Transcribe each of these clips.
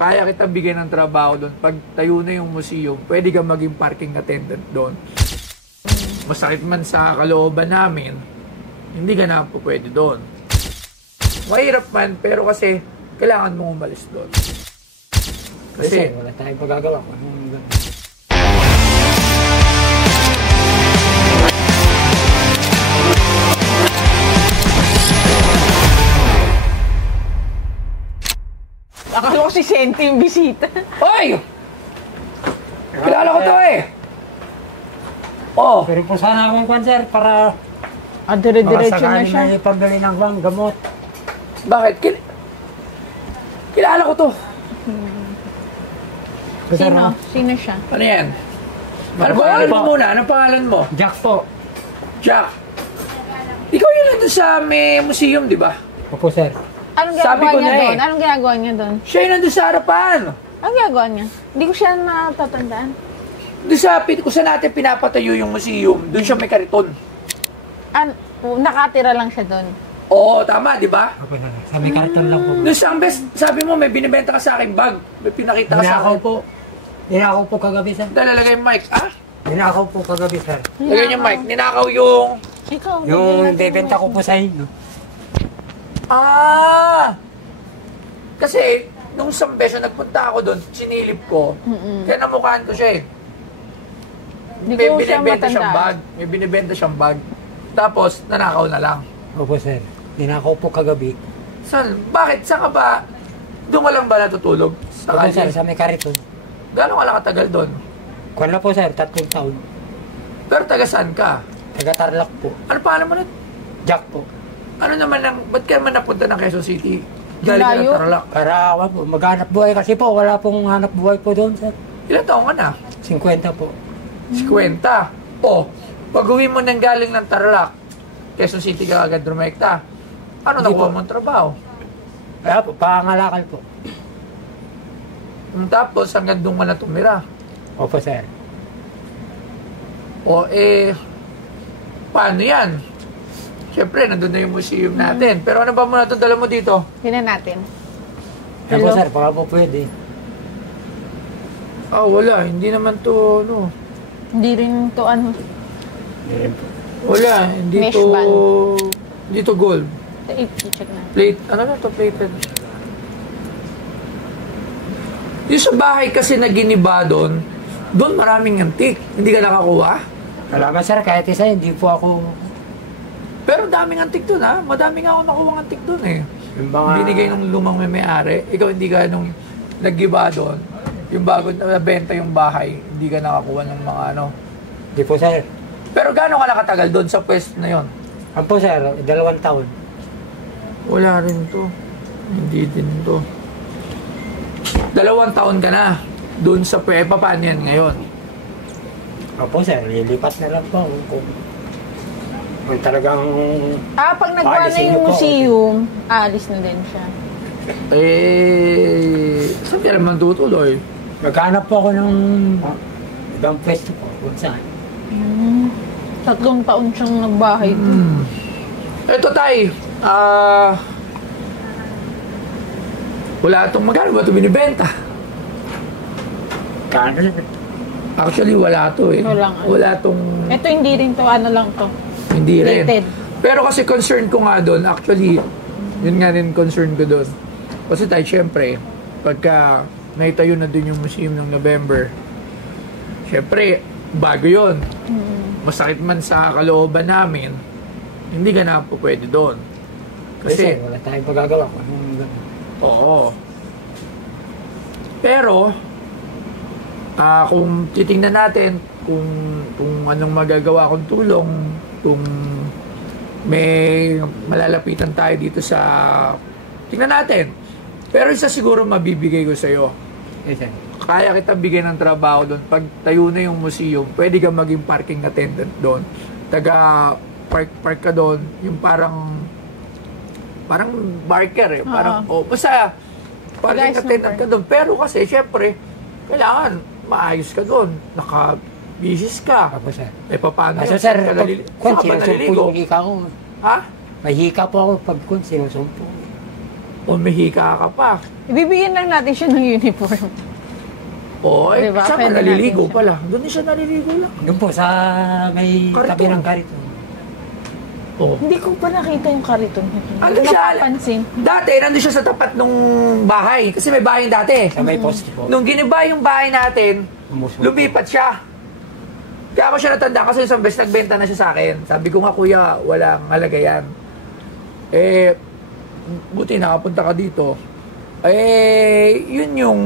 kaya kita bigyan ng trabaho doon. Pag tayo na yung museum, pwede ka maging parking attendant doon. Masakit man sa kalooban namin, hindi ka na po pwede doon. Mahirap man, pero kasi kailangan mo umalis doon. Kasi wala tayong pagagawa ko. Akala ko si Senti yung bisita. Hoy! Kilala ko to eh! Oh! Pero po sana akong kwan, sir, para Dire-diretso na siya. may pambili ng gamot. Bakit? Kilala ko to. Sino? Sino siya? Ano yan? Ano pangalan mo muna? Anong pangalan mo? Jack po. Jack. Ikaw yun nandun sa may museum, di ba? Opo, sir. Anong Sabi ginagawa ko niya na doon? eh. Anong ginagawa niya doon? Siya yung nandun sa harapan. Anong ginagawa niya? Hindi ko siya natatandaan. Doon sa kung saan natin pinapatayo yung museum, doon siya may kariton. Nakatira lang siya doon. Oo, tama, di ba? Opo, sir. Sa may karton lang po. Doon sa best, sabi mo, may binibenta ka sa akin bag. May pinakita ka sa Ninakaw akin. po. Ninakaw po kagabi, sir. Dahil lalagay yung mic. Ah? Ninakaw po kagabi, sir. Lagay yung mic. Ninakaw yung... Ikaw, Yung bebenta ko po sa inyo. Ah! Kasi, nung isang beso nagpunta ako doon, sinilip ko. Kaya namukhaan ko siya eh. Hindi May ko siya binibenta siyang matandaan. bag. May binibenta siyang bag. Tapos, nanakaw na lang. Opo, sir. Ninakaw po kagabi. Saan? Bakit? Saan ka ba? Doon ka lang ba natutulog? Sa Opo, sir. kalye? Sa may kariton. Gano'n ka lang katagal doon? Kwan na po, sir. 3 taon. Pero taga saan ka? Taga-Tarlac po. Ano pangalan mo na? Jack po. Ano naman ang... Ba't ka naman napunta ng Quezon City? Galing ka ng Malayo. Tarlac. Para po, maghanap buhay kasi po. Wala pong hanap buhay po doon, sir. Ilan taong ka na? 50 po. 50. Oh, pag uwi mo nang galing ng Tarlac, Quezon City ka agad rumekta. Ano Hindi nakuha po. mong trabaho? Kaya po, pangalakal po. Tapos hanggang doon ka na tumira. Opo, sir. O paano yan? Siyempre, nandun na yung museum natin. Pero ano ba muna itong dala mo dito? Tingnan natin. Opo, Hello? sir. Baka po pwede. Ah, wala. Hindi naman to, ano. Hindi rin to ano. Wala. Hindi Mesh to... band. Hindi to gold. I-check na. Plate. Ano na to? Plated. Yung sa bahay kasi na giniba doon maraming antik. Hindi ka nakakuha? Salamat, sir. Kahit isa, hindi po ako... Pero daming antik doon, ha? Madami nga ako nakuha ng antik doon, eh. Yung mga... Binigay ng lumang may-ari. Ikaw hindi ka nung naggiba doon. Yung bago na benta yung bahay, hindi ka nakakuha ng mga ano. Hindi po, sir. Pero gaano ka nakatagal doon sa pwesto na yon? Opo, sir. 2 taon. Wala rin to. Hindi din to. 2 taon ka na doon sa pwesto. Paano yan ngayon? Opo, sir. Lilipat na lang po. Kung talagang... Pag nagawa na Paalisin yung niyo po. museum, aalis na din siya. Saan ka naman tutuloy? Maghanap po ako ng ibang pwesto po. Kung saan. 3 taon siyang nagbahay doon. Ito tay, wala itong magkano ba ito binibenta? Kano lang. Actually, wala ito eh. Wala nga. Wala itong... Ito hindi rin to, ano lang to. Hindi rin. Plated. Pero kasi concern ko nga doon, actually, yun nga rin concern ko doon. Kasi tayo, syempre, pagka naitayo na doon yung museum ng November, syempre, bago yun. Masakit man sa kalooban namin, hindi ka na po pwede doon. Kasi Kasi, wala tayong pagagawa ko. oo. Pero, kung titingnan natin, kung anong magagawa kong tulong, kung may malalapitan tayo dito sa... Tingnan natin. Pero isa siguro mabibigay ko sa'yo. Yes, sir. Kaya kita bigyan ng trabaho doon. Pag tayo na yung museum, pwede ka maging parking attendant doon. Park ka doon. Yung parang barker eh. Parang, basta parking Guys, attendant ka doon. Pero kasi, syempre, kailangan maayos ka doon. Naka-bisis ka. Opo, sir. Eh, paano Kaso, yun? sir, Saan ka pag kung saan ka sinusumpo naliligo? yung hika ko. Ha? May hika po ako pag kung sinusumpo. umihika ka pa. Ibibigyan lang natin siya ng uniform. O, eh, Diba? saan ka Pwede naliligo natin siya. pala? Doon siya naliligo lang. Doon po sa may Kariton. tabi ng kariton. Oh. Hindi ko pa nakita yung kariton. Ano Hindi ko siya? napapansin. Dati, nandun siya sa tapat nung bahay. Kasi may bahay dati. Sa may poste po. Nung giniba yung bahay natin, Umusok. lumipat siya. Kaya ako siya natanda kasi isang beses nagbenta na siya sa akin. Sabi ko nga, kuya, walang halaga yan. Eh, buti nakapunta ka dito. Eh, yun yung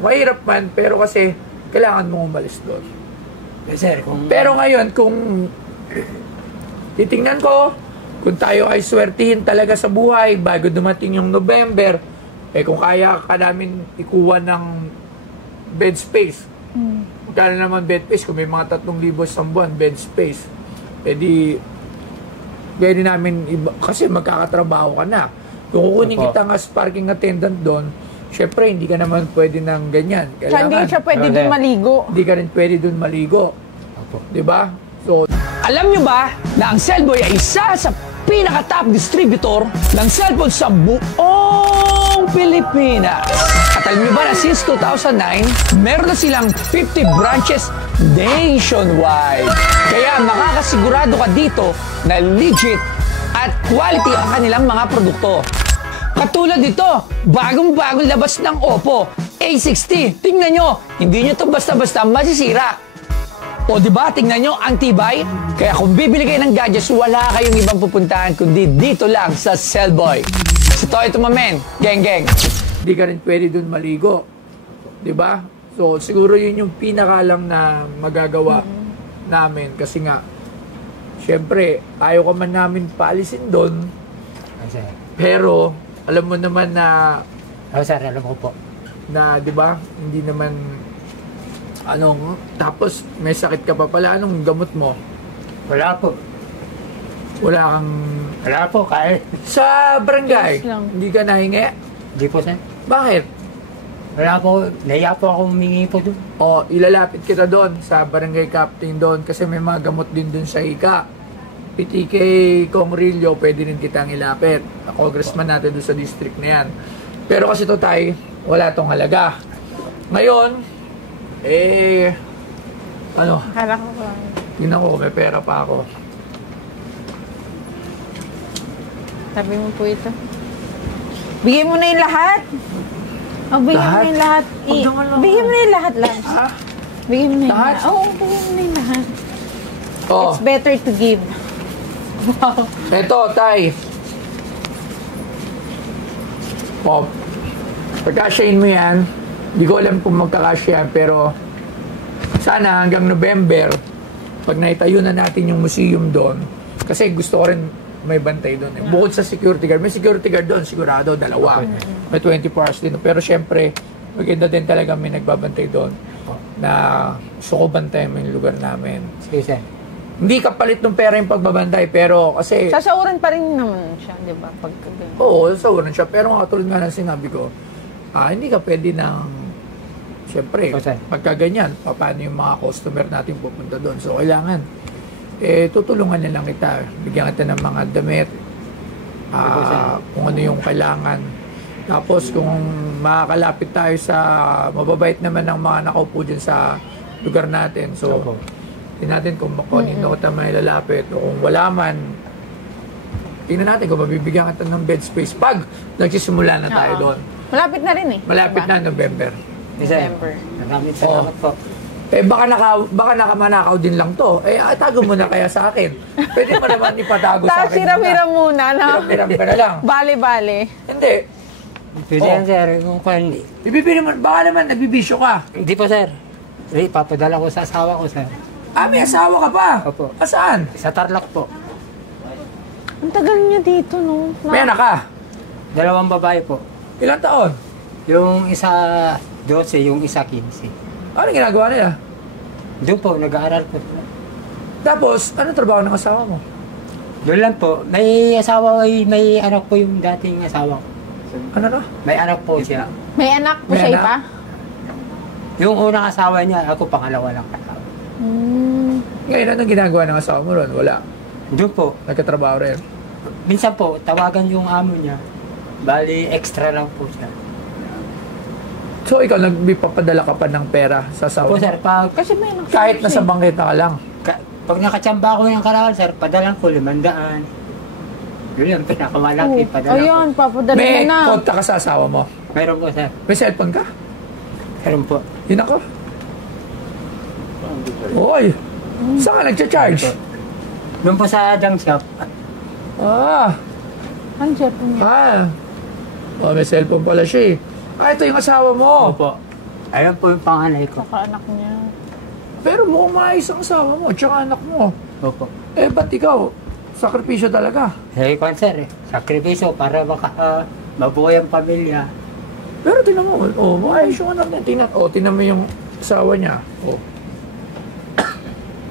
mahirap man, pero kasi kailangan mong umalis doon. Eh, sir, kung... Pero ngayon, kung titingnan ko, kung tayo ay swertihin talaga sa buhay bago dumating yung November, eh kung kaya ka namin ikuha ng bed space, magkano naman bed space, kung may mga 3,000 sa buwan, bed space, eh di, pwede namin, kasi magkakatrabaho ka na. Kung kukunin Opo. kita as parking attendant doon, syempre, hindi ka naman pwede ng ganyan. Siya hindi siya pwede Ano din din? maligo. Hindi ka rin pwede doon maligo. Opo. Di ba? So, Alam nyo ba na ang Cellboy ay isa sa pinaka-top distributor ng cellphone sa buong Pilipinas? At alam nyo ba na since 2009, meron na silang 50 branches nationwide. Kaya makakasigurado ka dito na legit at quality ang kanilang mga produkto. Katulad nito, bagong-bagong labas ng Oppo A60. Tingnan nyo, hindi nyo to basta-basta masisira. O diba, tingnan nyo, ang tibay. Kaya kung bibili kayo ng gadgets, wala kayong ibang pupuntahan kundi dito lang sa Cellboy. Si Toy Tumamen, geng-geng. hindi ka rin pwede doon maligo. Di ba? So, siguro yun yung pinakalang na magagawa namin. Kasi nga, syempre, ayaw ka man namin paalisin doon. Ah, sir. Pero, alam mo naman na, Oh, sir, alam ko po. di ba, hindi naman, tapos may sakit ka pa pala, anong gamot mo? Wala po. Wala kang, Wala po, kahit. sa barangay, Yes lang. hindi ka nahingi? Hindi po, sir. Bakit? Wala po. Naiya po ako humingi po doon. O, ilalapit kita doon sa barangay captain doon kasi may mga gamot din doon sa Ika. PTK Congrillo, pwede rin kitang ilapit. Congressman natin doon sa district na yan. Pero kasi to tayo, wala tong halaga. Ngayon, Akala ko lang. tingnan ko, may pera pa ako. Sabi mo po ito. Bigyan mo na yung lahat. Oh, bigyan mo Lahat? na yung lahat. Huwag naman lang. Bigyan mo na yung lahat lang. Ha? Bigyan mo na yung Lahat? lahat. Oo, bigyan mo na yung lahat. Oh, It's better to give. Wow. eto, tay. O, pagkasyahin mo yan, hindi ko alam kung magkakasya, pero sana hanggang November, pag naitayo na natin yung museum doon, kasi gusto ko rin may bantay doon. Eh. Bukod sa security guard, may security guard doon, sigurado, dalawa. May 24 hours din. Pero syempre, maganda din talaga may nagbabantay doon na gusto ko bantayan mo yung lugar namin. Sige, sir. Hindi kapalit ng pera yung pagbabantay, pero kasi... Sasauran pa rin naman siya, di ba? Pagka ganyan. Oo, sasawaran siya. Pero nga, tulad nga ng sinabi ko, hindi ka pwede ng... Siyempre, Okay. pagka ganyan, paano yung mga customer natin pupunta doon? So, kailangan, tutulungan na lang kita. Bigyan kita ng mga damit, kung ano yung kailangan. Tapos, kung makakalapit tayo sa mababait naman ng mga nakaupo dyan sa lugar natin. So, Opo. tingnan natin kung kanino kita may lalapit o kung wala man, tingnan natin kung mabibigyan kita ng bed space pag nagsisimula na tayo Oo. doon. Malapit na rin eh. Malapit Diba? na November. Yes, sir. December. Maraming salamat po. Baka nakamanakaw din lang to. Tago mo na kaya sa akin. Pwede mo naman ipatago sa Tapos akin. hiram-hiram muna na. Hiram-hiram ka na lang. Bale-bale. Hindi. Pwede yan, sir. Kung Ibibili mo, baka naman nagbibisyo ka. hindi po, sir. Papadala ko sa asawa ko, sir. May asawa ka pa. Opo. Saan? Sa Tarlac po. Ang tagal niya dito, no? May anak ka. 2 babae po. Ilang taon? Yung isa 12, yung isa 15. Ano ginagawa nila? Doon po, nag-aaral po. Tapos, anong trabaho ng asawa mo? Doon lang po. May asawa, may anak po yung dating asawa ko. Ano na? May anak po siya. May anak po May siya anak? iba? Yung unang asawa niya, ako pangalawa lang. Ngayon, anong ginagawa ng asawa mo ron? Wala. Doon po. Nagkatrabaho rin. Minsan po, tawagan yung amo niya. Bali, extra lang po siya. So, ikaw, nagpapadala ka pa ng pera sa asawa Po mo? sir, Kasi may nagsabi Kahit siya nasa eh. bangketa ka lang. pag nakachamba ko yung karakal sir, padalang ko 500. Yun yung pinakamalaki, padala Ayun, ko. papadala May na. konta ka sa asawa mo? Meron po sir. May cellphone ka? Meron po. Yun ako. Oy, saan ka nagcha-charge? Doon po sa junk shop. Ah, Ano siya po niya? oh, may cellphone pala siya eh. Ito yung asawa mo. Opo. Ayun po yung panganay ko. Kakaanak niya. Pero mukhang maayos ang asawa mo, tsaka anak mo. Opo. Ba't ikaw? Sakripisyo talaga. Sir, sakripisyo para mabuhay ang pamilya. Pero tinan mo, maayos yung anak niya. Tinan mo yung asawa niya.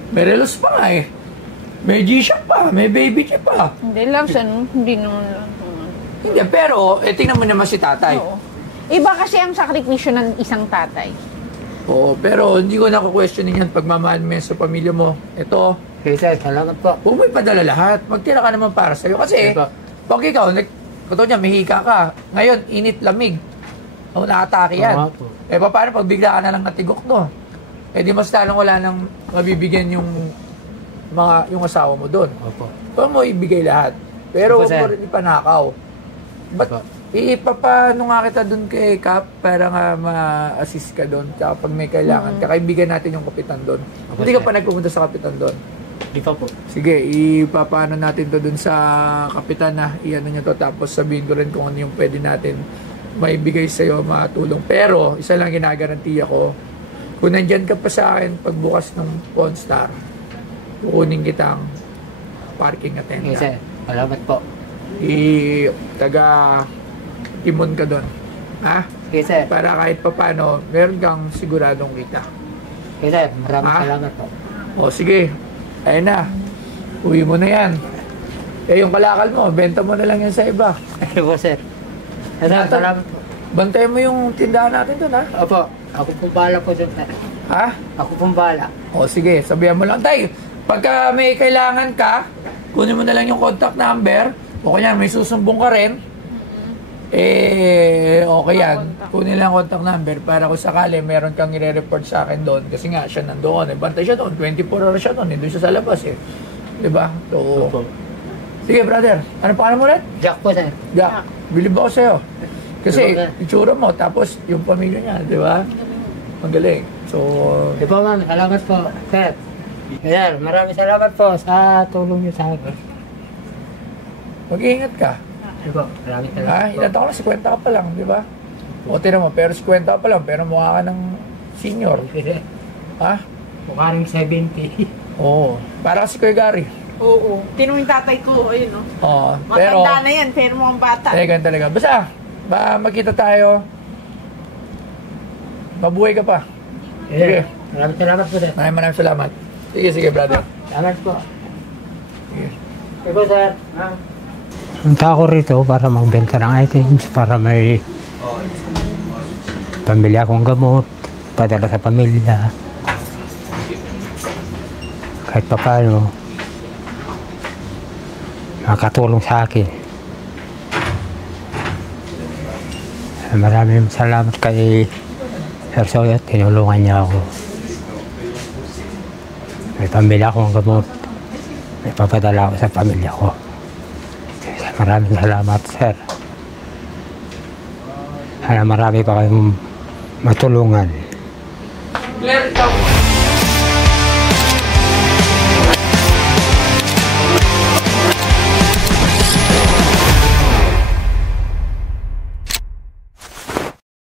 May relos pa nga eh. May G-Shock pa, may baby niya pa. Hindi lang siya, no? Hindi naman lang. Hindi, pero tingnan mo naman si tatay. Oo. Iba kasi ang sakripisyo ng isang tatay. Oo, pero hindi ko na-questionin yan pagmamahal mo yan sa pamilya mo. Ito, Okay sir, salamat po. huwag mo ipadala lahat. Magtira ka naman para sa'yo. Kasi, Ito. pag ikaw, katulad niya, may hika ka. Ngayon, init-lamig. O, nakatake yan. Oo nga po. Paano pag bigla ka na lang natigok no? Di mas lalong wala nang mabibigyan yung asawa mo doon. Opo. Huwag mo ibigay lahat. Pero Opo, huwag mo sir. rin ipanakaw. Ba't Opo. ipapano nga kita doon kay Cap para nga ma-assist ka doon kapag may kailangan. Kakaibigan natin yung kapitan doon. Opo, Hindi ka sir. pa nagpupunta sa kapitan doon. Di pa po. Sige, ipapano natin to doon sa kapitan na iano nyo to. Tapos sabihin ko rin kung ano yung pwede natin maibigay sa'yo, matulong. Pero, isa lang ginagarantiya ko, kung nandyan ka pa sa akin pagbukas ng Pawn Star, kukunin kitang parking Okay attendant. sir, salamat po. Timon ka doon. Ha? Okay sir. Para kahit papano, meron kang siguradong kita. Okay sir, maraming Ah? salamat po. O sige, ayun na. Uwi mo na yan. Yung kalakal mo, benta mo na lang yan sa iba. Ano po sir? Sir, salamat po. Bantayan mo yung tindahan natin doon, ha? Opo, ako pong bahala po sir. Ha? Ako pong bahala. O sige, sabihan mo lang tayo. Pagka may kailangan ka, kunin mo na lang yung contact number. O kanya, may susumbong ka rin. Okay yan. Kunin lang contact number para kung sakali meron kang i-report sa akin doon. Kasi nga, siya nandoon. Bantay siya doon. 24 hours siya doon. Doon siya sa labas eh. Diba? So, Opo. sige brother, ano pangalan mo ulit? Jack po sir. Jack, bilib ako sa'yo. Kasi Diba, itsura mo, tapos yung pamilya niya, di ba? Magaling. So, Di po ma'am, salamat po. Sir. Sir, maraming salamat po sa tulong niyo sa akin. mag-iingat ka. Di po, maraming Ha? salamat po. Ilan taon ka? 50 ka pa lang, di ba? O, tira mo, pero 50 ka pa lang, pero mukha ka ng senior. Ha? Mukha rin 70. Oo. Para kasi Kuya Gary. Oo. Tinong yung tatay ko, ayun, no? Oo. Pero, Matanda na yan, pero mukhang bata. ganun talaga. Basta, magkita tayo. Mabuhay ka pa. Sige. Maraming salamat po sir. Maraming salamat. Sige, brother. Salamat po. Sige. Di po sir. Punta ako rito para magbenta ng items, para may pamilya akong gamot, padala sa pamilya. Kahit pa paano, makatulong sa akin. Maraming salamat kay Sir Soyot, tinulungan niya ako. May pamilya akong gamot, may papadala ako sa pamilya ko. Maraming salamat, sir. Sana marami pa kayong matulungan. Claire, ikaw.